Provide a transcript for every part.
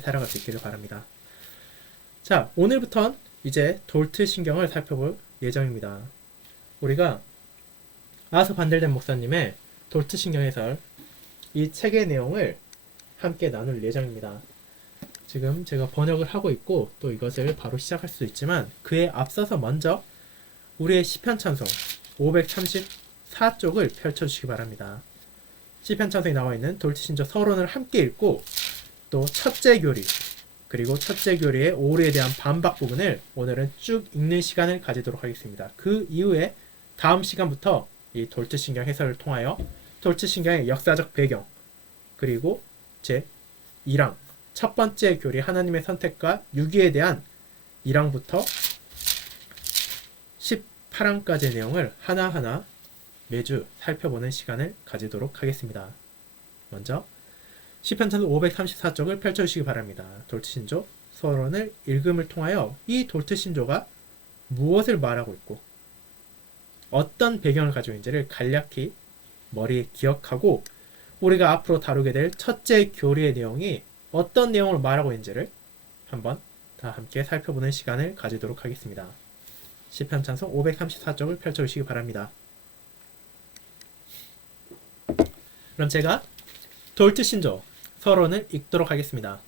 살아갈 수 있기를 바랍니다. 자, 오늘부터 이제 돌트 신경을 살펴볼 예정입니다. 우리가 아서 반델덴 목사님의 돌트 신경 해설 이 책의 내용을 함께 나눌 예정입니다. 지금 제가 번역을 하고 있고 또 이것을 바로 시작할 수도 있지만 그에 앞서서 먼저 우리의 시편 찬송 534쪽을 펼쳐주시기 바랍니다. 시편 찬송에 나와 있는 돌트 신조 서론을 함께 읽고 또 첫째 교리 그리고 첫째 교리의 오류에 대한 반박 부분을 오늘은 쭉 읽는 시간을 가지도록 하겠습니다. 그 이후에 다음 시간부터 이 돌트 신경 해설을 통하여 돌트 신경의 역사적 배경 그리고 제 2랑 첫 번째 교리 하나님의 선택과 유기에 대한 1항부터 18항까지의 내용을 하나하나 매주 살펴보는 시간을 가지도록 하겠습니다. 먼저 시편 찬송 534쪽을 펼쳐주시기 바랍니다. 돌트 신조 서론을 읽음을 통하여 이 돌트 신조가 무엇을 말하고 있고 어떤 배경을 가지고 있는지를 간략히 머리에 기억하고 우리가 앞으로 다루게 될 첫째 교리의 내용이 어떤 내용을 말하고 있는지를 한번 다 함께 살펴보는 시간을 가지도록 하겠습니다. 시편 찬송 534쪽을 펼쳐주시기 바랍니다. 그럼 제가 돌트 신조 서론을 읽도록 하겠습니다.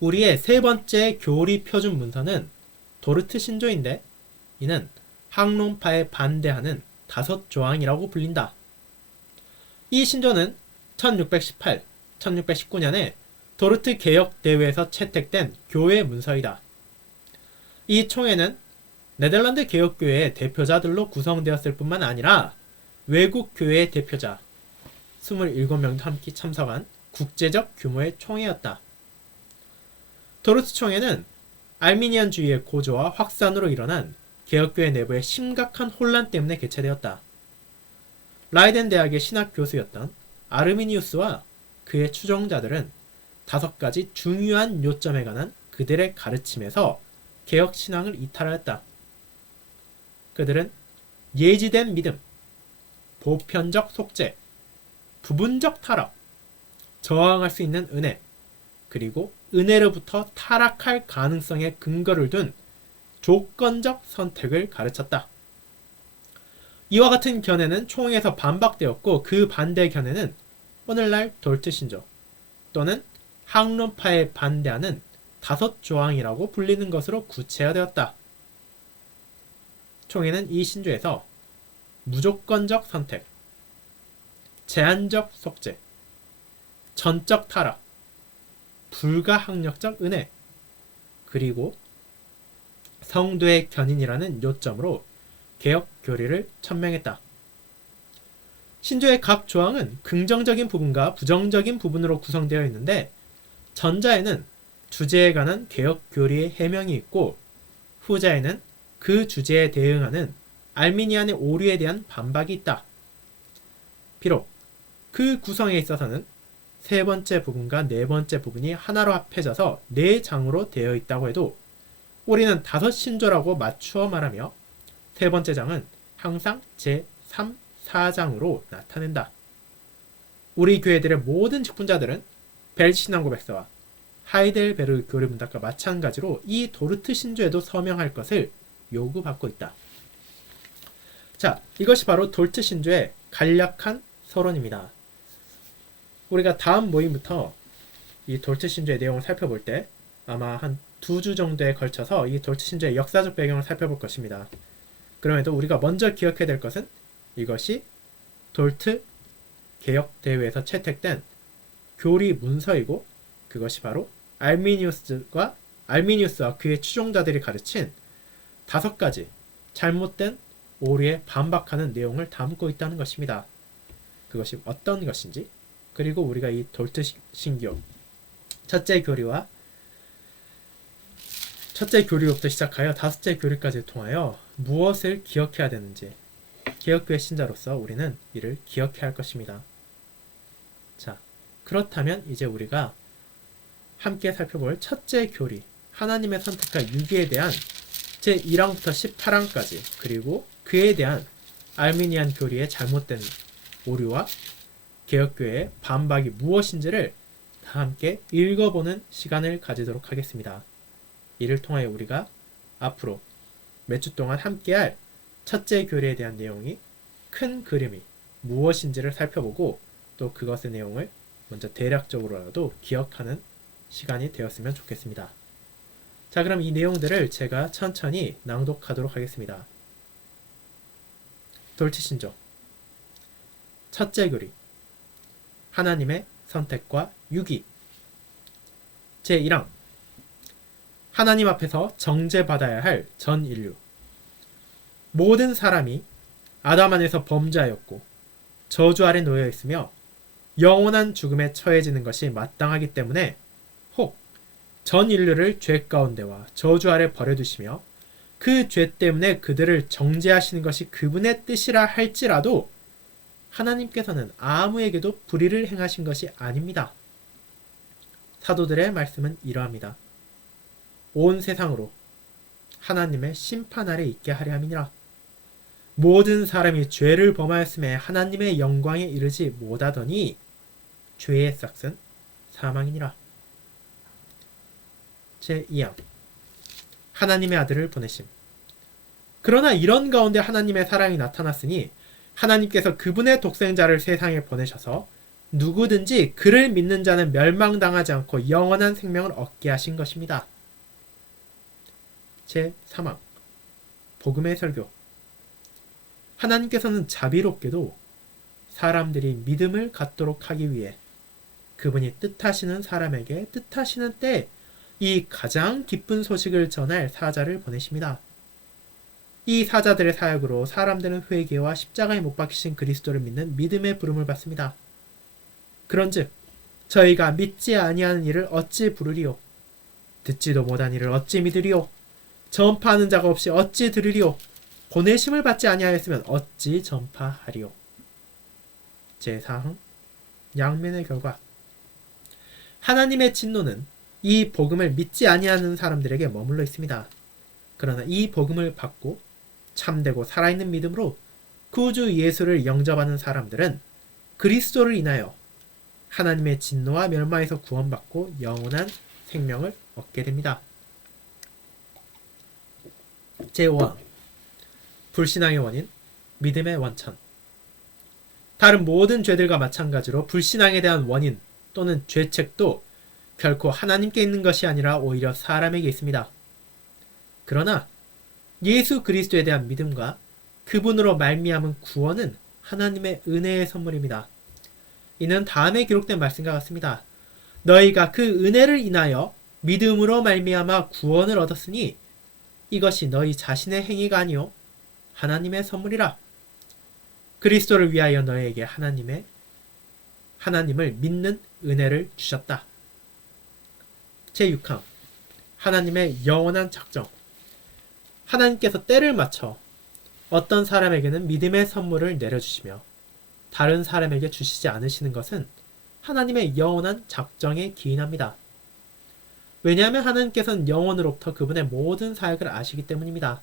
우리의 세 번째 교리 표준 문서는 도르트 신조인데 이는 학론파에 반대하는 5조항이라고 불린다. 이 신조는 1618, 1619년에 도르트 개혁 대회에서 채택된 교회 문서이다. 이 총회는 네덜란드 개혁교회의 대표자들로 구성되었을 뿐만 아니라 외국 교회의 대표자 27명도 함께 참석한 국제적 규모의 총회였다. 도르트 총회는 알미니안주의의 고조와 확산으로 일어난 개혁교회 내부의 심각한 혼란 때문에 개최되었다. 라이덴 대학의 신학 교수였던 아르미니우스와 그의 추종자들은 5가지 중요한 요점에 관한 그들의 가르침에서 개혁 신앙을 이탈하였다. 그들은 예지된 믿음, 보편적 속죄, 부분적 타락, 저항할 수 있는 은혜, 그리고 은혜로부터 타락할 가능성에 근거를 둔 조건적 선택을 가르쳤다. 이와 같은 견해는 총회에서 반박되었고 그 반대 견해는 오늘날 돌트 신조 또는 학론파에 반대하는 5조항이라고 불리는 것으로 구체화되었다. 총회는 이 신조에서 무조건적 선택, 제한적 속죄, 전적 타락, 불가항력적 은혜, 그리고 성도의 견인이라는 요점으로 개혁 교리를 천명했다. 신조의 각 조항은 긍정적인 부분과 부정적인 부분으로 구성되어 있는데 전자에는 주제에 관한 개혁 교리의 해명이 있고 후자에는 그 주제에 대응하는 알미니안의 오류에 대한 반박이 있다. 비록 그 구성에 있어서는 세 번째 부분과 네 번째 부분이 하나로 합해져서 4장으로 되어 있다고 해도 우리는 5신조라고 맞추어 말하며 세 번째 장은 항상 제3, 4장으로 나타낸다. 우리 교회들의 모든 직분자들은 벨신앙고백서와 하이델베르 교리문답과 마찬가지로 이 도르트 신조에도 서명할 것을 요구받고 있다. 자, 이것이 바로 돌트 신조의 간략한 서론입니다. 우리가 다음 모임부터 이 돌트 신조의 내용을 살펴볼 때 아마 한 2주 정도에 걸쳐서 이 돌트 신조의 역사적 배경을 살펴볼 것입니다. 그럼에도 우리가 먼저 기억해야 될 것은 이것이 돌트 개혁 대회에서 채택된 교리 문서이고 그것이 바로 알미니우스와 그의 추종자들이 가르친 5가지 잘못된 오류에 반박하는 내용을 담고 있다는 것입니다. 그것이 어떤 것인지 그리고 우리가 이 돌트 신교 첫째 교리부터 시작하여 5째 교리까지 통하여 무엇을 기억해야 되는지 개혁교회 신자로서 우리는 이를 기억해야 할 것입니다. 자, 그렇다면 이제 우리가 함께 살펴볼 첫째 교리 하나님의 선택과 유기에 대한 제1항부터 18항까지 그리고 그에 대한 알미니안 교리의 잘못된 오류와 개혁교회의 반박이 무엇인지를 다 함께 읽어보는 시간을 가지도록 하겠습니다. 이를 통하여 우리가 앞으로 몇 주 동안 함께할 첫째 교리에 대한 내용이 큰 그림이 무엇인지를 살펴보고 또 그것의 내용을 먼저 대략적으로라도 기억하는 시간이 되었으면 좋겠습니다. 자, 그럼 이 내용들을 제가 천천히 낭독하도록 하겠습니다. 돌치신조 첫째 교리 하나님의 선택과 유기 제1항 하나님 앞에서 정죄받아야 할 전 인류 모든 사람이 아담 안에서 범죄하였고 저주 아래 놓여 있으며 영원한 죽음에 처해지는 것이 마땅하기 때문에 혹 전 인류를 죄 가운데와 저주 아래 버려두시며 그 죄 때문에 그들을 정죄하시는 것이 그분의 뜻이라 할지라도 하나님께서는 아무에게도 불의를 행하신 것이 아닙니다. 사도들의 말씀은 이러합니다. 온 세상으로 하나님의 심판 아래 있게 하려 함이니라. 모든 사람이 죄를 범하였음에 하나님의 영광에 이르지 못하더니 죄의 싹은 사망이니라. 제2항 하나님의 아들을 보내심 그러나 이런 가운데 하나님의 사랑이 나타났으니 하나님께서 그분의 독생자를 세상에 보내셔서 누구든지 그를 믿는 자는 멸망당하지 않고 영원한 생명을 얻게 하신 것입니다. 제3항 복음의 설교 하나님께서는 자비롭게도 사람들이 믿음을 갖도록 하기 위해 그분이 뜻하시는 사람에게 뜻하시는 때에 이 가장 기쁜 소식을 전할 사자를 보내십니다. 이 사자들의 사역으로 사람들은 회개와 십자가에 못 박히신 그리스도를 믿는 믿음의 부름을 받습니다. 그런즉 저희가 믿지 아니하는 일을 어찌 부르리요? 듣지도 못한 일을 어찌 믿으리요? 전파하는 자가 없이 어찌 들으리요? 보내심을 받지 아니하였으면 어찌 전파하리요? 제4항 양면의 결과 하나님의 진노는 이 복음을 믿지 아니하는 사람들에게 머물러 있습니다. 그러나 이 복음을 받고 참되고 살아있는 믿음으로 구주 예수를 영접하는 사람들은 그리스도를 인하여 하나님의 진노와 멸망에서 구원받고 영원한 생명을 얻게 됩니다. 제5항 불신앙의 원인, 믿음의 원천 다른 모든 죄들과 마찬가지로 불신앙에 대한 원인 또는 죄책도 결코 하나님께 있는 것이 아니라 오히려 사람에게 있습니다. 그러나 예수 그리스도에 대한 믿음과 그분으로 말미암은 구원은 하나님의 은혜의 선물입니다. 이는 다음에 기록된 말씀과 같습니다. 너희가 그 은혜를 인하여 믿음으로 말미암아 구원을 얻었으니 이것이 너희 자신의 행위가 아니요 하나님의 선물이라. 그리스도를 위하여 너희에게 하나님을 믿는 은혜를 주셨다. 제6항 하나님의 영원한 작정 하나님께서 때를 맞춰 어떤 사람에게는 믿음의 선물을 내려주시며 다른 사람에게 주시지 않으시는 것은 하나님의 영원한 작정에 기인합니다. 왜냐하면 하나님께서는 영원으로부터 그분의 모든 사역을 아시기 때문입니다.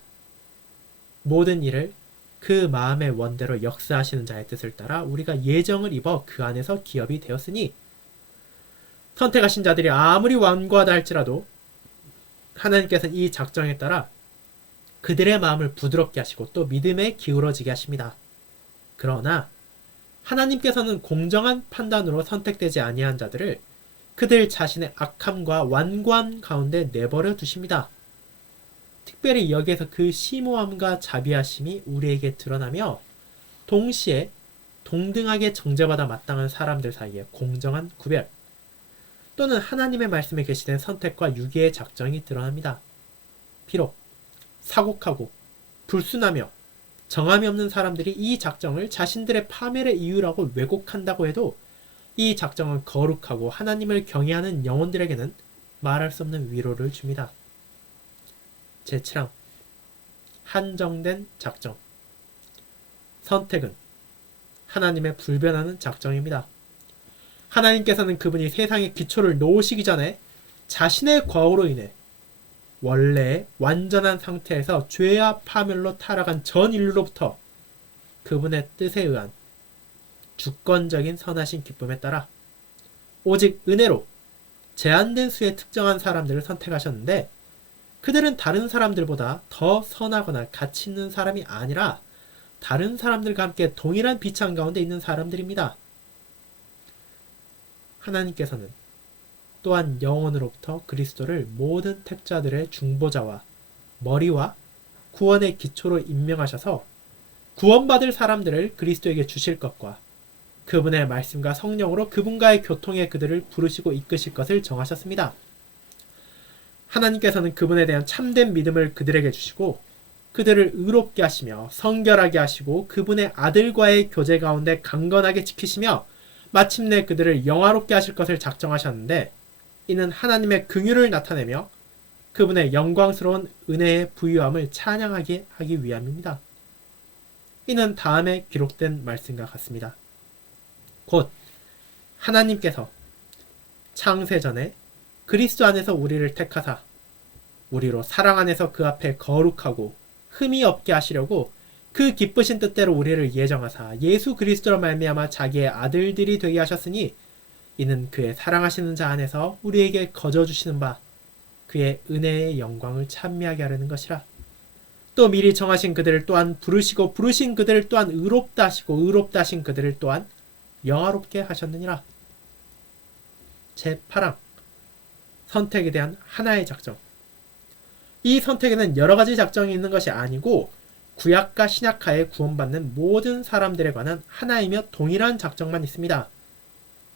모든 일을 그 마음의 원대로 역사하시는 자의 뜻을 따라 우리가 예정을 입어 그 안에서 기업이 되었으니 선택하신 자들이 아무리 완고하다 할지라도 하나님께서는 이 작정에 따라 그들의 마음을 부드럽게 하시고 또 믿음에 기울어지게 하십니다. 그러나 하나님께서는 공정한 판단으로 선택되지 아니한 자들을 그들 자신의 악함과 완고함 가운데 내버려 두십니다. 특별히 여기에서 그 심오함과 자비하심이 우리에게 드러나며 동시에 동등하게 정죄받아 마땅한 사람들 사이에 공정한 구별 또는 하나님의 말씀에 계시된 선택과 유기의 작정이 드러납니다. 비록 사곡하고 불순하며 정함이 없는 사람들이 이 작정을 자신들의 파멸의 이유라고 왜곡한다고 해도 이 작정은 거룩하고 하나님을 경외하는 영혼들에게는 말할 수 없는 위로를 줍니다. 제7항 한정된 작정 선택은 하나님의 불변하는 작정입니다. 하나님께서는 그분이 세상의 기초를 놓으시기 전에 자신의 과오로 인해 원래의 완전한 상태에서 죄와 파멸로 타락한 전 인류로부터 그분의 뜻에 의한 주권적인 선하신 기쁨에 따라 오직 은혜로 제한된 수의 특정한 사람들을 선택하셨는데 그들은 다른 사람들보다 더 선하거나 가치 있는 사람이 아니라 다른 사람들과 함께 동일한 비참 가운데 있는 사람들입니다. 하나님께서는 또한 영원으로부터 그리스도를 모든 택자들의 중보자와 머리와 구원의 기초로 임명하셔서 구원받을 사람들을 그리스도에게 주실 것과 그분의 말씀과 성령으로 그분과의 교통에 그들을 부르시고 이끄실 것을 정하셨습니다. 하나님께서는 그분에 대한 참된 믿음을 그들에게 주시고 그들을 의롭게 하시며 성결하게 하시고 그분의 아들과의 교제 가운데 강건하게 지키시며 마침내 그들을 영화롭게 하실 것을 작정하셨는데 이는 하나님의 긍휼을 나타내며 그분의 영광스러운 은혜의 부유함을 찬양하게 하기 위함입니다. 이는 다음에 기록된 말씀과 같습니다. 곧 하나님께서 창세전에 그리스도 안에서 우리를 택하사 우리로 사랑 안에서 그 앞에 거룩하고 흠이 없게 하시려고 그 기쁘신 뜻대로 우리를 예정하사 예수 그리스도로 말미암아 자기의 아들들이 되게 하셨으니 이는 그의 사랑하시는 자 안에서 우리에게 거저주시는 바 그의 은혜의 영광을 찬미하게 하려는 것이라. 또 미리 정하신 그들을 또한 부르시고 부르신 그들을 또한 의롭다 하시고 의롭다 하신 그들을 또한 영화롭게 하셨느니라. 제8항 선택에 대한 하나의 작정. 이 선택에는 여러 가지 작정이 있는 것이 아니고 구약과 신약하에 구원받는 모든 사람들에 관한 하나이며 동일한 작정만 있습니다.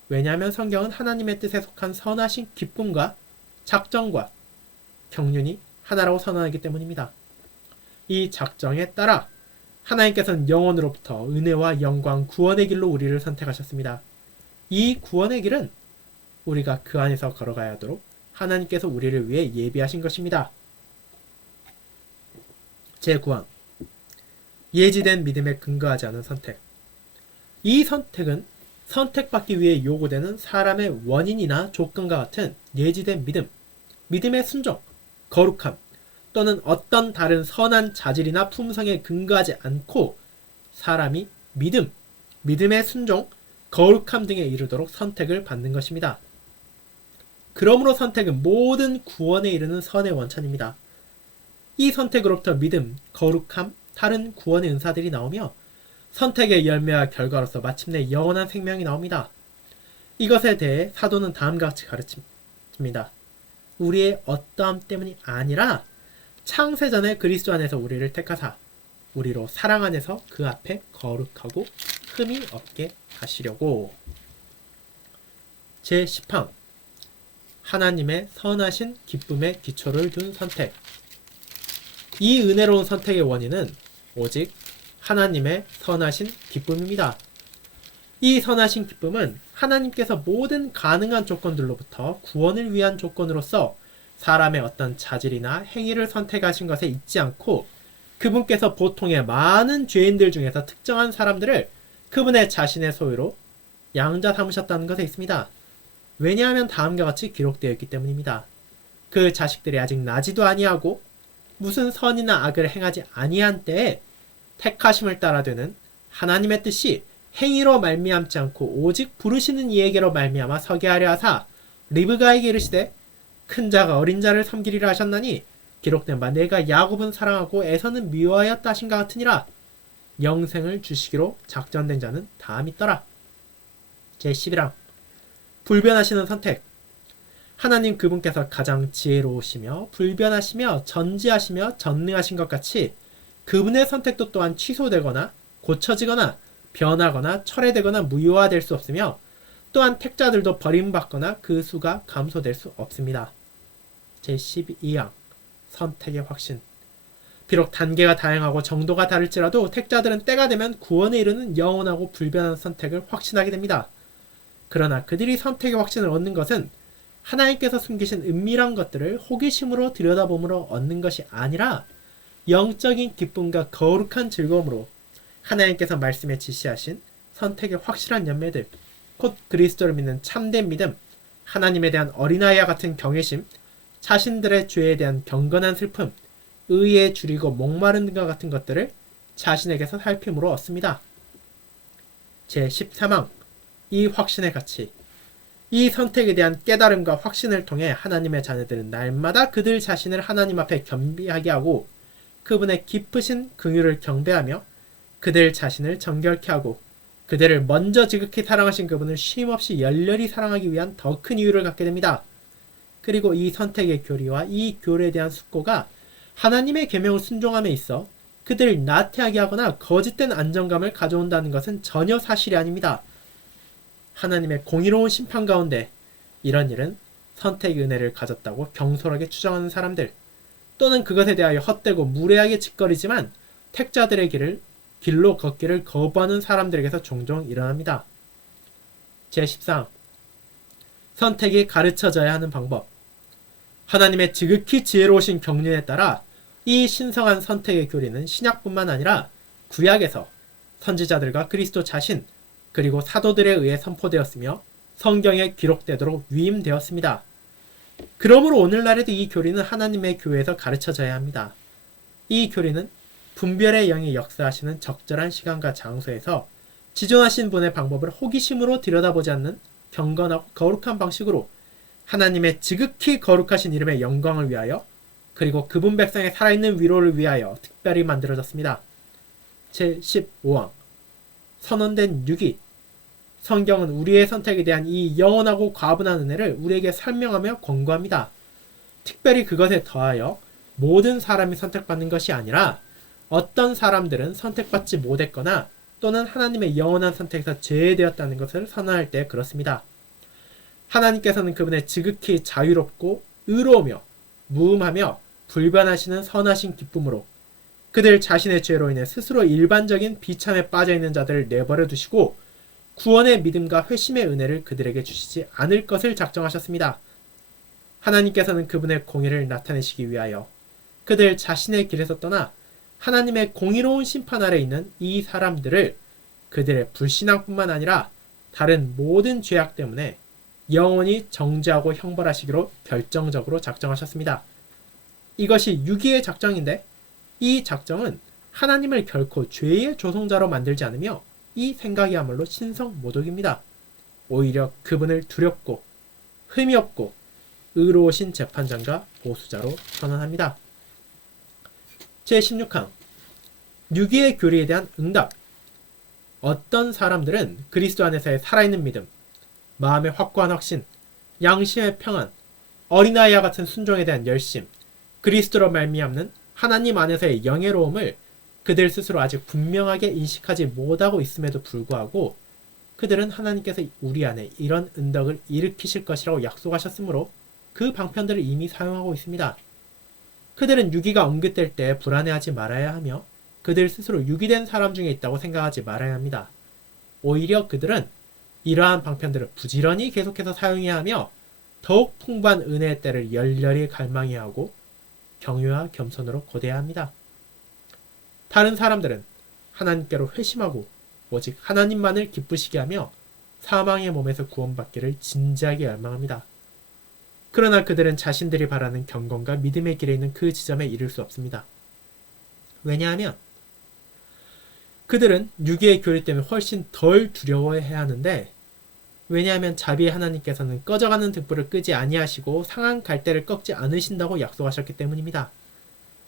왜냐하면 성경은 하나님의 뜻에 속한 선하신 기쁨과 작정과 경륜이 하나라고 선언하기 때문입니다. 이 작정에 따라 하나님께서는 영원으로부터 은혜와 영광, 구원의 길로 우리를 선택하셨습니다. 이 구원의 길은 우리가 그 안에서 걸어가야 하도록 하나님께서 우리를 위해 예비하신 것입니다. 제9항 예지된 믿음에 근거하지 않은 선택. 이 선택은 선택받기 위해 요구되는 사람의 원인이나 조건과 같은 예지된 믿음, 믿음의 순종, 거룩함 또는 어떤 다른 선한 자질이나 품성에 근거하지 않고 사람이 믿음의 순종, 거룩함 등에 이르도록 선택을 받는 것입니다. 그러므로 선택은 모든 구원에 이르는 선의 원천입니다. 이 선택으로부터 믿음, 거룩함, 다른 구원의 은사들이 나오며 선택의 열매와 결과로서 마침내 영원한 생명이 나옵니다. 이것에 대해 사도는 다음과 같이 가르칩니다. 우리의 어떠함 때문이 아니라 창세전에 그리스도 안에서 우리를 택하사 우리로 사랑 안에서 그 앞에 거룩하고 흠이 없게 하시려고. 제10항 하나님의 선하신 기쁨의 기초를 둔 선택. 이 은혜로운 선택의 원인은 오직 하나님의 선하신 기쁨입니다. 이 선하신 기쁨은 하나님께서 모든 가능한 조건들로부터 구원을 위한 조건으로서 사람의 어떤 자질이나 행위를 선택하신 것에 있지 않고 그분께서 보통의 많은 죄인들 중에서 특정한 사람들을 그분의 자신의 소유로 양자 삼으셨다는 것에 있습니다. 왜냐하면 다음과 같이 기록되어 있기 때문입니다. 그 자식들이 아직 나지도 아니하고 무슨 선이나 악을 행하지 아니한 때에 택하심을 따라 되는 하나님의 뜻이 행위로 말미암지 않고 오직 부르시는 이에게로 말미암아 서게 하려 하사 리브가에게 이르시되 큰 자가 어린 자를 섬기리라 하셨나니 기록된 바 내가 야곱은 사랑하고 에서는 미워하였다 하신가 같으니라. 영생을 주시기로 작전된 자는 다 믿더라. 제11항 불변하시는 선택. 하나님 그분께서 가장 지혜로우시며 불변하시며 전지하시며 전능하신 것 같이 그분의 선택도 또한 취소되거나 고쳐지거나 변하거나 철회되거나 무효화될 수 없으며 또한 택자들도 버림받거나 그 수가 감소될 수 없습니다. 제12항 선택의 확신. 비록 단계가 다양하고 정도가 다를지라도 택자들은 때가 되면 구원에 이르는 영원하고 불변한 선택을 확신하게 됩니다. 그러나 그들이 선택의 확신을 얻는 것은 하나님께서 숨기신 은밀한 것들을 호기심으로 들여다봄으로 얻는 것이 아니라 영적인 기쁨과 거룩한 즐거움으로 하나님께서 말씀에 지시하신 선택의 확실한 열매들, 곧 그리스도를 믿는 참된 믿음, 하나님에 대한 어린아이와 같은 경외심, 자신들의 죄에 대한 경건한 슬픔, 의에 줄이고 목마른 것 같은 것들을 자신에게서 살핌으로 얻습니다. 제13항 이 확신의 가치. 이 선택에 대한 깨달음과 확신을 통해 하나님의 자녀들은 날마다 그들 자신을 하나님 앞에 겸비하게 하고 그분의 깊으신 긍휼을 경배하며 그들 자신을 정결케 하고 그들을 먼저 지극히 사랑하신 그분을 쉼없이 열렬히 사랑하기 위한 더 큰 이유를 갖게 됩니다. 그리고 이 선택의 교리와 이 교리에 대한 숙고가 하나님의 계명을 순종함에 있어 그들을 나태하게 하거나 거짓된 안정감을 가져온다는 것은 전혀 사실이 아닙니다. 하나님의 공의로운 심판 가운데 이런 일은 선택의 은혜를 가졌다고 경솔하게 추정하는 사람들 또는 그것에 대하여 헛되고 무례하게 짓거리지만 택자들의 길로 걷기를 거부하는 사람들에게서 종종 일어납니다. 제14항 선택이 가르쳐져야 하는 방법. 하나님의 지극히 지혜로우신 경륜에 따라 이 신성한 선택의 교리는 신약뿐만 아니라 구약에서 선지자들과 그리스도 자신 그리고 사도들에 의해 선포되었으며 성경에 기록되도록 위임되었습니다. 그러므로 오늘날에도 이 교리는 하나님의 교회에서 가르쳐져야 합니다. 이 교리는 분별의 영이 역사하시는 적절한 시간과 장소에서 지존하신 분의 방법을 호기심으로 들여다보지 않는 경건하고 거룩한 방식으로 하나님의 지극히 거룩하신 이름의 영광을 위하여 그리고 그분 백성의 살아있는 위로를 위하여 특별히 만들어졌습니다. 제15항 선언된 유기. 성경은 우리의 선택에 대한 이 영원하고 과분한 은혜를 우리에게 설명하며 권고합니다. 특별히 그것에 더하여 모든 사람이 선택받는 것이 아니라 어떤 사람들은 선택받지 못했거나 또는 하나님의 영원한 선택에서 제외되었다는 것을 선언할 때 그렇습니다. 하나님께서는 그분의 지극히 자유롭고 의로우며 무음하며 불변하시는 선하신 기쁨으로 그들 자신의 죄로 인해 스스로 일반적인 비참에 빠져있는 자들을 내버려 두시고 구원의 믿음과 회심의 은혜를 그들에게 주시지 않을 것을 작정하셨습니다. 하나님께서는 그분의 공의를 나타내시기 위하여 그들 자신의 길에서 떠나 하나님의 공의로운 심판 아래 있는 이 사람들을 그들의 불신앙뿐만 아니라 다른 모든 죄악 때문에 영원히 정죄하고 형벌하시기로 결정적으로 작정하셨습니다. 이것이 유기의 작정인데 이 작정은 하나님을 결코 죄의 조성자로 만들지 않으며 이 생각이야말로 신성모독입니다. 오히려 그분을 두렵고 흠이 없고 의로우신 재판장과 보수자로 선언합니다. 제16항 유기의 교리에 대한 응답. 어떤 사람들은 그리스도 안에서의 살아있는 믿음, 마음의 확고한 확신, 양심의 평안, 어린아이와 같은 순종에 대한 열심, 그리스도로 말미암는 하나님 안에서의 영예로움을 그들 스스로 아직 분명하게 인식하지 못하고 있음에도 불구하고 그들은 하나님께서 우리 안에 이런 은덕을 일으키실 것이라고 약속하셨으므로 그 방편들을 이미 사용하고 있습니다. 그들은 유기가 언급될 때 불안해하지 말아야 하며 그들 스스로 유기된 사람 중에 있다고 생각하지 말아야 합니다. 오히려 그들은 이러한 방편들을 부지런히 계속해서 사용해야 하며 더욱 풍부한 은혜의 때를 열렬히 갈망해야 하고 경유와 겸손으로 고대해야 합니다. 다른 사람들은 하나님께로 회심하고 오직 하나님만을 기쁘시게 하며 사망의 몸에서 구원받기를 진지하게 열망합니다. 그러나 그들은 자신들이 바라는 경건과 믿음의 길에 있는 그 지점에 이를 수 없습니다. 왜냐하면 그들은 유기의 교리 때문에 훨씬 덜 두려워해야 하는데 왜냐하면 자비의 하나님께서는 꺼져가는 등불을 끄지 아니하시고 상한 갈대를 꺾지 않으신다고 약속하셨기 때문입니다.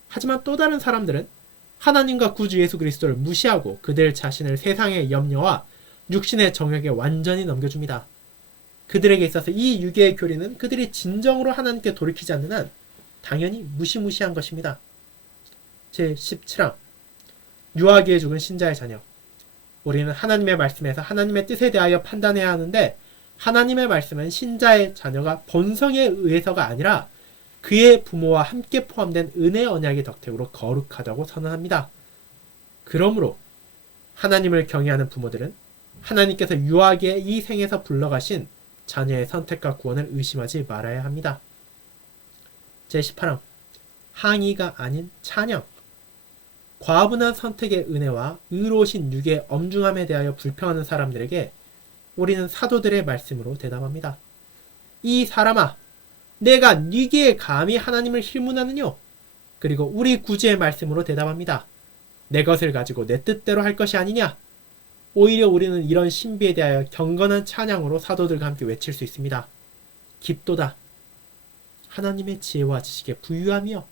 하지만 또 다른 사람들은 하나님과 구주 예수 그리스도를 무시하고 그들 자신을 세상의 염려와 육신의 정욕에 완전히 넘겨줍니다. 그들에게 있어서 이 유기의 교리는 그들이 진정으로 하나님께 돌이키지 않는 한 당연히 무시무시한 것입니다. 제17항 유아기에 죽은 신자의 자녀. 우리는 하나님의 말씀에서 하나님의 뜻에 대하여 판단해야 하는데 하나님의 말씀은 신자의 자녀가 본성에 의해서가 아니라 그의 부모와 함께 포함된 은혜 언약의 덕택으로 거룩하다고 선언합니다. 그러므로 하나님을 경외하는 부모들은 하나님께서 유아기에 이 생에서 불러가신 자녀의 선택과 구원을 의심하지 말아야 합니다. 제18항 항의가 아닌 찬양. 과분한 선택의 은혜와 의로우신 육의 엄중함에 대하여 불평하는 사람들에게 우리는 사도들의 말씀으로 대답합니다. 이 사람아, 내가 네게 감히 하나님을 힐문하느뇨? 그리고 우리 구주의 말씀으로 대답합니다. 내 것을 가지고 내 뜻대로 할 것이 아니냐? 오히려 우리는 이런 신비에 대하여 경건한 찬양으로 사도들과 함께 외칠 수 있습니다. 깊도다. 하나님의 지혜와 지식에 부유하며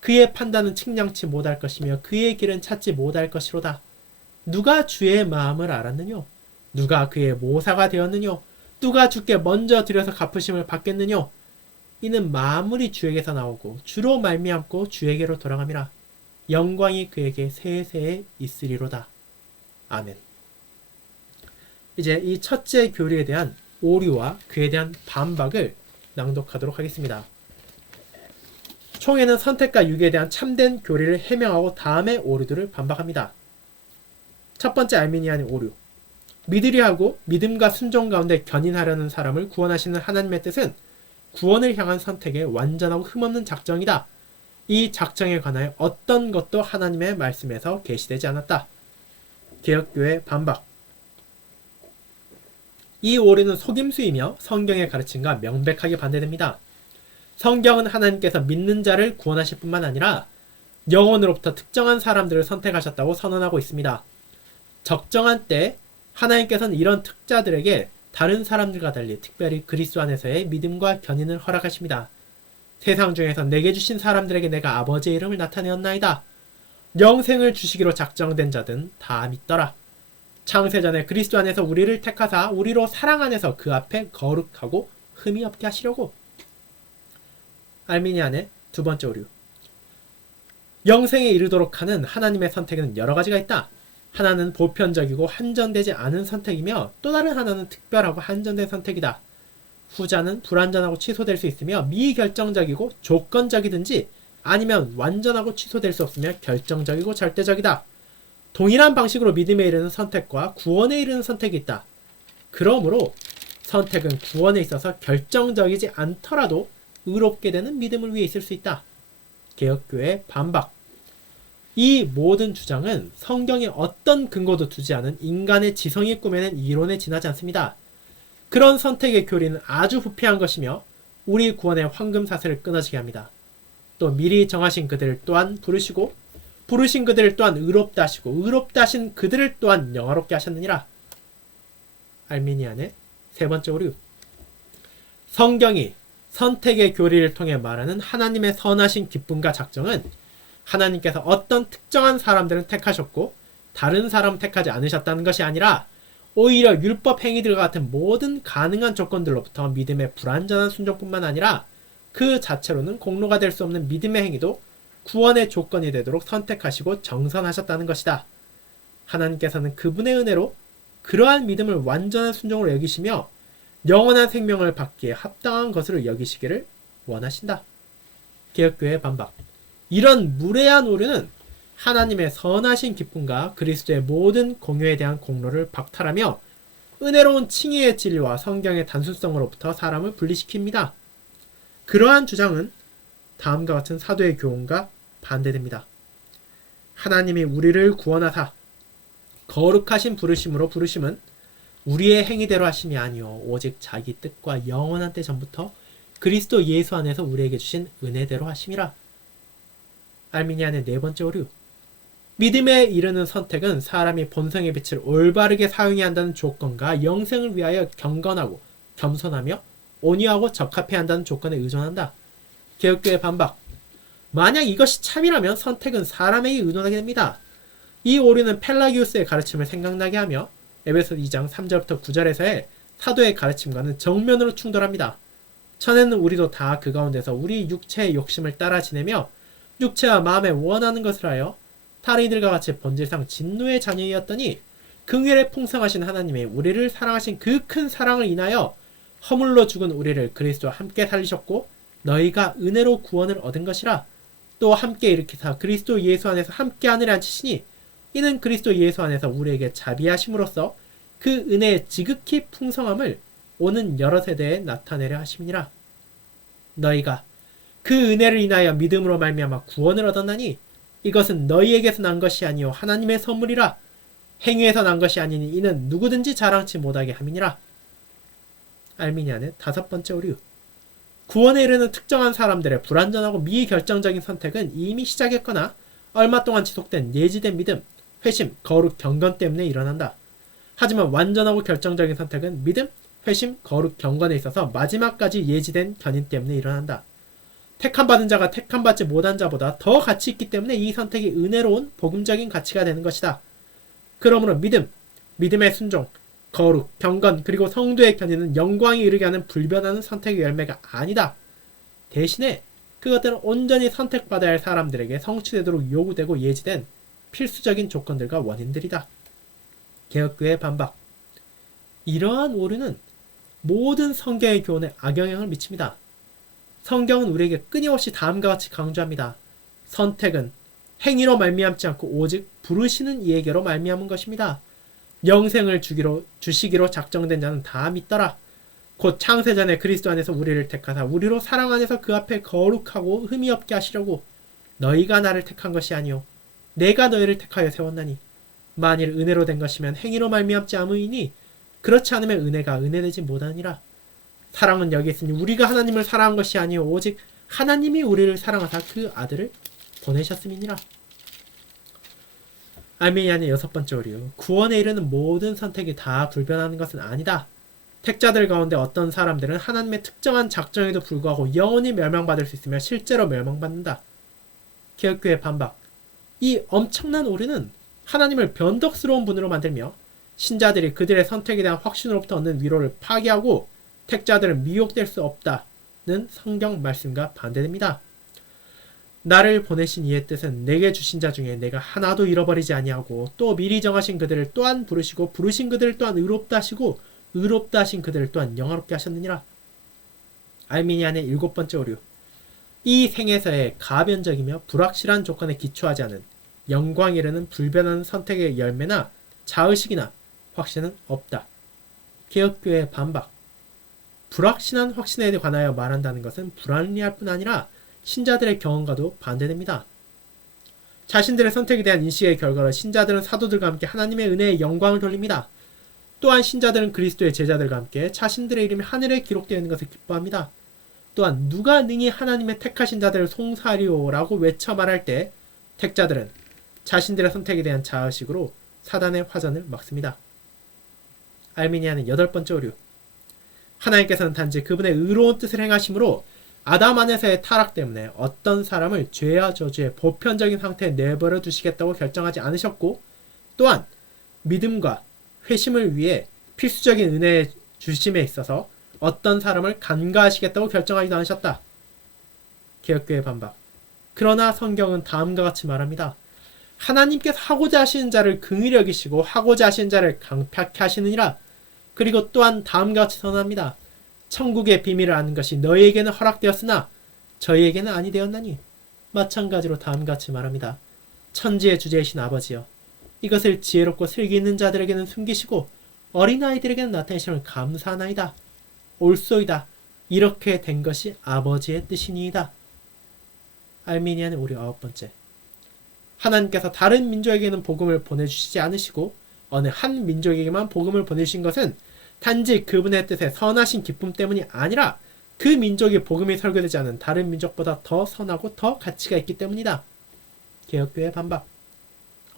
그의 판단은 측량치 못할 것이며 그의 길은 찾지 못할 것이로다. 누가 주의 마음을 알았느뇨? 누가 그의 모사가 되었느뇨? 누가 주께 먼저 드려서 갚으심을 받겠느뇨? 이는 만물이 주에게서 나오고 주로 말미암고 주에게로 돌아감이라. 영광이 그에게 세세에 있으리로다. 아멘. 이제 이 첫째 교리에 대한 오류와 그에 대한 반박을 낭독하도록 하겠습니다. 총회는 선택과 유기에 대한 참된 교리를 해명하고 다음에 오류들을 반박합니다. 첫 번째 알미니안의 오류. 믿으려 하고 믿음과 순종 가운데 견인하려는 사람을 구원하시는 하나님의 뜻은 구원을 향한 선택의 완전하고 흠없는 작정이다. 이 작정에 관하여 어떤 것도 하나님의 말씀에서 계시되지 않았다. 개혁교회 반박. 이 오류는 속임수이며 성경의 가르침과 명백하게 반대됩니다. 성경은 하나님께서 믿는 자를 구원하실 뿐만 아니라 영혼으로부터 특정한 사람들을 선택하셨다고 선언하고 있습니다. 적정한 때 하나님께서는 이런 특자들에게 다른 사람들과 달리 특별히 그리스도 안에서의 믿음과 견인을 허락하십니다. 세상 중에서 내게 주신 사람들에게 내가 아버지의 이름을 나타내었나이다. 영생을 주시기로 작정된 자든 다 믿더라. 창세전에 그리스도 안에서 우리를 택하사 우리로 사랑 안에서 그 앞에 거룩하고 흠이 없게 하시려고. 알미니안의 두 번째 오류. 영생에 이르도록 하는 하나님의 선택에는 여러 가지가 있다. 하나는 보편적이고 한전되지 않은 선택이며 또 다른 하나는 특별하고 한전된 선택이다. 후자는 불완전하고 취소될 수 있으며 미결정적이고 조건적이든지 아니면 완전하고 취소될 수 없으며 결정적이고 절대적이다. 동일한 방식으로 믿음에 이르는 선택과 구원에 이르는 선택이 있다. 그러므로 선택은 구원에 있어서 결정적이지 않더라도 의롭게 되는 믿음을 위해 있을 수 있다. 개혁교회 반박. 이 모든 주장은 성경에 어떤 근거도 두지 않은 인간의 지성이 꾸며낸 이론에 지나지 않습니다. 그런 선택의 교리는 아주 부패한 것이며 우리 구원의 황금사슬을 끊어지게 합니다. 또 미리 정하신 그들을 또한 부르시고 부르신 그들을 또한 의롭다 하시고 의롭다 하신 그들을 또한 영화롭게 하셨느니라. 알미니안의 세 번째 오류. 성경이 선택의 교리를 통해 말하는 하나님의 선하신 기쁨과 작정은 하나님께서 어떤 특정한 사람들은 택하셨고 다른 사람 택하지 않으셨다는 것이 아니라 오히려 율법 행위들과 같은 모든 가능한 조건들로부터 믿음의 불완전한 순종뿐만 아니라 그 자체로는 공로가 될 수 없는 믿음의 행위도 구원의 조건이 되도록 선택하시고 정선하셨다는 것이다. 하나님께서는 그분의 은혜로 그러한 믿음을 완전한 순종으로 여기시며 영원한 생명을 받기에 합당한 것으로 여기시기를 원하신다. 개혁교회 반박. 이런 무례한 오류는 하나님의 선하신 기쁨과 그리스도의 모든 공효에 대한 공로를 박탈하며 은혜로운 칭의의 진리와 성경의 단순성으로부터 사람을 분리시킵니다. 그러한 주장은 다음과 같은 사도의 교훈과 반대됩니다. 하나님이 우리를 구원하사 거룩하신 부르심으로 부르심은 우리의 행위대로 하심이 아니요 오직 자기 뜻과 영원한 때 전부터 그리스도 예수 안에서 우리에게 주신 은혜대로 하심이라. 알미니안의 네 번째 오류. 믿음에 이르는 선택은 사람이 본성의 빛을 올바르게 사용해야 한다는 조건과 영생을 위하여 경건하고 겸손하며 온유하고 적합해야 한다는 조건에 의존한다. 개혁교의 반박. 만약 이것이 참이라면 선택은 사람에게 의존하게 됩니다. 이 오류는 펠라기우스의 가르침을 생각나게 하며 에베소 2장 3절부터 9절에서의 사도의 가르침과는 정면으로 충돌합니다. 전에는 우리도 다 그 가운데서 우리 육체의 욕심을 따라 지내며 육체와 마음에 원하는 것을 하여 다른 이들과 같이 본질상 진노의 자녀이었더니 긍휼에 풍성하신 하나님이 우리를 사랑하신 그 큰 사랑을 인하여 허물로 죽은 우리를 그리스도와 함께 살리셨고 너희가 은혜로 구원을 얻은 것이라. 또 함께 일으키사 그리스도 예수 안에서 함께 하늘에 앉히시니 이는 그리스도 예수 안에서 우리에게 자비하심으로써 그 은혜의 지극히 풍성함을 오는 여러 세대에 나타내려 하심이니라. 너희가 그 은혜를 인하여 믿음으로 말미암아 구원을 얻었나니 이것은 너희에게서 난 것이 아니요 하나님의 선물이라. 행위에서 난 것이 아니니 이는 누구든지 자랑치 못하게 함이니라. 알미니안의 다섯 번째 오류. 구원에 이르는 특정한 사람들의 불완전하고 미결정적인 선택은 이미 시작했거나 얼마 동안 지속된 예지된 믿음, 회심, 거룩, 경건 때문에 일어난다. 하지만 완전하고 결정적인 선택은 믿음, 회심, 거룩, 경건에 있어서 마지막까지 예지된 견인 때문에 일어난다. 택함받은 자가 택함받지 못한 자보다 더 가치 있기 때문에 이 선택이 은혜로운 복음적인 가치가 되는 것이다. 그러므로 믿음, 믿음의 순종, 거룩, 경건, 그리고 성도의 견인은 영광에 이르게 하는 불변하는 선택의 열매가 아니다. 대신에 그것들은 온전히 선택받아야 할 사람들에게 성취되도록 요구되고 예지된 필수적인 조건들과 원인들이다. 개혁교회의 반박. 이러한 오류는 모든 성경의 교훈에 악영향을 미칩니다. 성경은 우리에게 끊임없이 다음과 같이 강조합니다. 선택은 행위로 말미암지 않고 오직 부르시는 이에게로 말미암은 것입니다. 영생을 주시기로 작정된 자는 다 믿더라. 곧 창세전에 그리스도 안에서 우리를 택하사 우리로 사랑 안에서 그 앞에 거룩하고 흠이 없게 하시려고 너희가 나를 택한 것이 아니요 내가 너희를 택하여 세웠나니 만일 은혜로 된 것이면 행위로 말미암지 아무이니 그렇지 않으면 은혜가 은혜되지 못하니라. 사랑은 여기 있으니 우리가 하나님을 사랑한 것이 아니요 오직 하나님이 우리를 사랑하사 그 아들을 보내셨음이니라. 알미니안의 여섯 번째 오류. 구원에 이르는 모든 선택이 다 불변하는 것은 아니다. 택자들 가운데 어떤 사람들은 하나님의 특정한 작정에도 불구하고 영원히 멸망받을 수 있으며 실제로 멸망받는다. 개혁교회 반박. 이 엄청난 오류는 하나님을 변덕스러운 분으로 만들며 신자들이 그들의 선택에 대한 확신으로부터 얻는 위로를 파괴하고 택자들은 미혹될 수 없다는 성경 말씀과 반대됩니다. 나를 보내신 이의 뜻은 내게 주신 자 중에 내가 하나도 잃어버리지 아니하고 또 미리 정하신 그들을 또한 부르시고 부르신 그들을 또한 의롭다 하시고 의롭다 하신 그들을 또한 영화롭게 하셨느니라. 알미니안의 일곱 번째 오류. 이 생에서의 가변적이며 불확실한 조건에 기초하지 않은 영광 이르는 불변하는 선택의 열매나 자의식이나 확신은 없다. 개혁교회의 반박. 불확실한 확신에 관하여 말한다는 것은 불합리할 뿐 아니라 신자들의 경험과도 반대됩니다. 자신들의 선택에 대한 인식의 결과로 신자들은 사도들과 함께 하나님의 은혜의 영광을 돌립니다. 또한 신자들은 그리스도의 제자들과 함께 자신들의 이름이 하늘에 기록되어 있는 것을 기뻐합니다. 또한 누가 능히 하나님의 택하신 자들을 송사리오라고 외쳐 말할 때 택자들은 자신들의 선택에 대한 자의식으로 사단의 화전을 막습니다. 알미니아는 여덟 번째 오류. 하나님께서는 단지 그분의 의로운 뜻을 행하심으로 아담 안에서의 타락 때문에 어떤 사람을 죄와 저주의 보편적인 상태에 내버려 두시겠다고 결정하지 않으셨고 또한 믿음과 회심을 위해 필수적인 은혜의 주심에 있어서 어떤 사람을 간과하시겠다고 결정하지도 않으셨다. 개혁교회 반박. 그러나 성경은 다음과 같이 말합니다. 하나님께서 하고자 하시는 자를 긍휼히 여기시고 하고자 하시는 자를 강팍해 하시느니라. 그리고 또한 다음과 같이 선언합니다. 천국의 비밀을 아는 것이 너희에게는 허락되었으나 저희에게는 아니 되었나니. 마찬가지로 다음과 같이 말합니다. 천지의 주제이신 아버지여, 이것을 지혜롭고 슬기 있는 자들에게는 숨기시고 어린아이들에게는 나타내시면 감사하나이다. 옳소이다. 이렇게 된 것이 아버지의 뜻이니이다. 알미니아는 우리 아홉 번째. 하나님께서 다른 민족에게는 복음을 보내주시지 않으시고 어느 한 민족에게만 복음을 보내주신 것은 단지 그분의 뜻에 선하신 기쁨 때문이 아니라 그 민족이 복음이 설교되지 않은 다른 민족보다 더 선하고 더 가치가 있기 때문이다. 개혁교회 반박.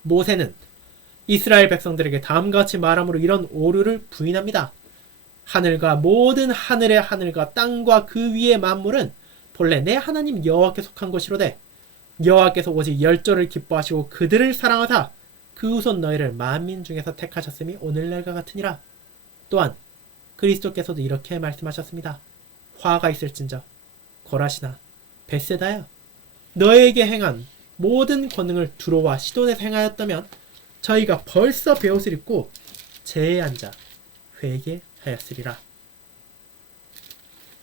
모세는 이스라엘 백성들에게 다음과 같이 말함으로 이런 오류를 부인합니다. 하늘과 모든 하늘의 하늘과 땅과 그 위의 만물은 본래 내 하나님 여호와께 속한 것이로되 여호와께서 오직 열조를 기뻐하시고 그들을 사랑하사 그 후손 너희를 만민 중에서 택하셨음이 오늘날과 같으니라. 또한 그리스도께서도 이렇게 말씀하셨습니다. 화가 있을진저 고라시나 벳세다야, 너에게 행한 모든 권능을 두로와 시돈에서 행하였다면 저희가 벌써 베옷을 입고 제에 앉아 회개하였으리라.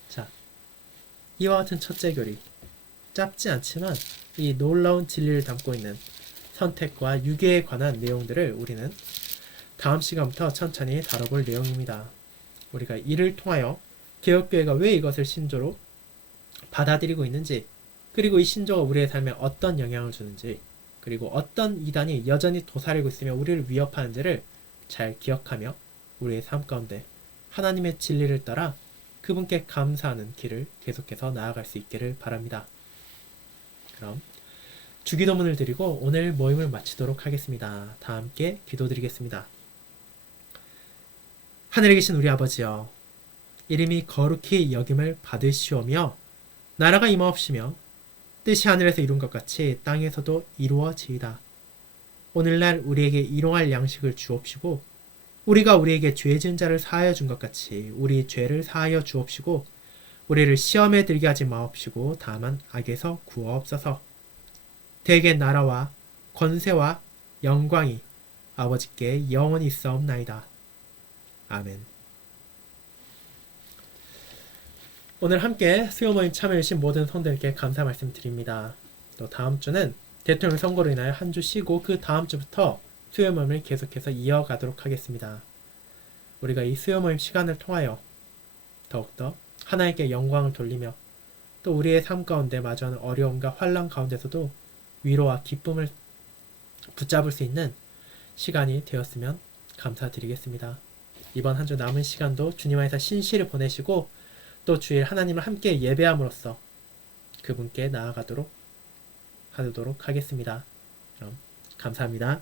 자, 이와 같은 첫째 교리, 짧지 않지만 이 놀라운 진리를 담고 있는 선택과 유괴에 관한 내용들을 우리는 다음 시간부터 천천히 다뤄볼 내용입니다. 우리가 이를 통하여 개혁교회가 왜 이것을 신조로 받아들이고 있는지, 그리고 이 신조가 우리의 삶에 어떤 영향을 주는지, 그리고 어떤 이단이 여전히 도사리고 있으며 우리를 위협하는지를 잘 기억하며 우리의 삶 가운데 하나님의 진리를 따라 그분께 감사하는 길을 계속해서 나아갈 수 있기를 바랍니다. 그럼 주기도문을 드리고 오늘 모임을 마치도록 하겠습니다. 다 함께 기도드리겠습니다. 하늘에 계신 우리 아버지여, 이름이 거룩히 여김을 받으시오며 나라가 임하옵시며 뜻이 하늘에서 이룬 것 같이 땅에서도 이루어지이다. 오늘날 우리에게 일용할 양식을 주옵시고 우리가 우리에게 죄 지은 자를 사하여 준 것 같이 우리 죄를 사하여 주옵시고 우리를 시험에 들게 하지 마옵시고 다만 악에서 구하옵소서. 대개 나라와 권세와 영광이 아버지께 영원히 있사옵나이다. 아멘. 오늘 함께 수요 모임 참여해주신 모든 성도들께 감사 말씀드립니다. 또 다음 주는 대통령 선거로 인하여 한 주 쉬고 그 다음 주부터 수요 모임을 계속해서 이어가도록 하겠습니다. 우리가 이 수요 모임 시간을 통하여 더욱더 하나님께 영광을 돌리며 또 우리의 삶 가운데 마주하는 어려움과 환난 가운데서도 위로와 기쁨을 붙잡을 수 있는 시간이 되었으면 감사드리겠습니다. 이번 한 주 남은 시간도 주님 안에서 신실을 보내시고 또 주일 하나님을 함께 예배함으로써 그분께 나아가도록 하도록 하겠습니다. 그럼 감사합니다.